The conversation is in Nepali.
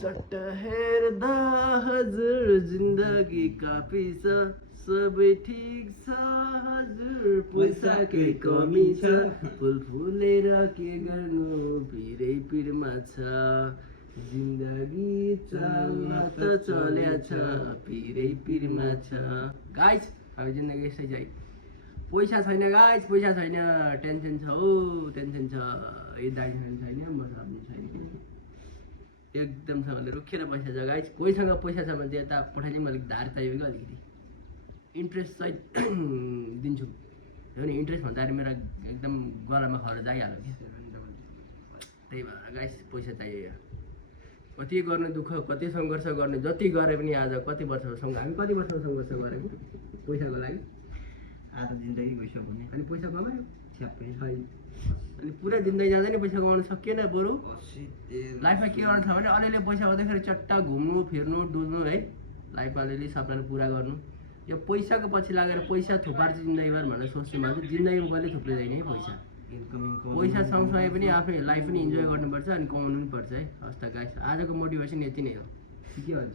चट्ट हेर्दा हजुर जिन्दगी काफी छ सबै ठिक छ हजुर पैसाकै कमी छ फुल फुलेर के गर्नु पिरै पिरमा छ जिन्दगी चल्न त चल्या छ पिरै पिरमा छ गाइस अब जिन्दगी यस्तै छ पैसा छैन गाइस पैसा छैन टेन्सन छ हो टेन्सन छ यो दाइसँग छैन मसँग छैन एकदमसँगले रोकिएर पैसा छ गाइस कोहीसँग पैसा छ भने चाहिँ यता पठाइदिउँ अलिक धार चाहियो कि अलिकति इन्ट्रेस्ट सहित दिन्छु हो नि इन्ट्रेस्ट भन्दाखेरि मेरो एकदम गलामा खरेर जाइहाल्यो कि त्यही भएर गाइस पैसा चाहियो कति गर्ने दुःख कति सङ्घर्ष गर्ने जति गरे पनि आज कति वर्षसम्म हामी कति वर्षसम्म सङ्घर्ष गरेको पैसाको लागि आधा जिन्दगी गइसक्यो भने अनि पैसा कमायो छ्याप्पै छैन अनि पुरा जिन्दगी जाँदा नि पैसा कमाउन सकिएन बरु लाइफमा के गर्नु छ भने अलिअलि पैसा आउँदाखेरि चट्टा घुम्नु फिर्नु डुल्नु है लाइफमा अलिअलि सपनाहरू पुरा गर्नु यो पैसाको पछि लागेर पैसा थुपार्छ जिन्दगीभर भनेर सोच्नु भएको छ जिन्दगीमा कहिले थुप्रै छैन है पैसा पैसा सँगसँगै पनि आफै लाइफ पनि इन्जोय गर्नुपर्छ अनि कमाउनु पनि पर्छ है हस् त गाइस आजको मोटिभेसन यति नै हो के भन्छ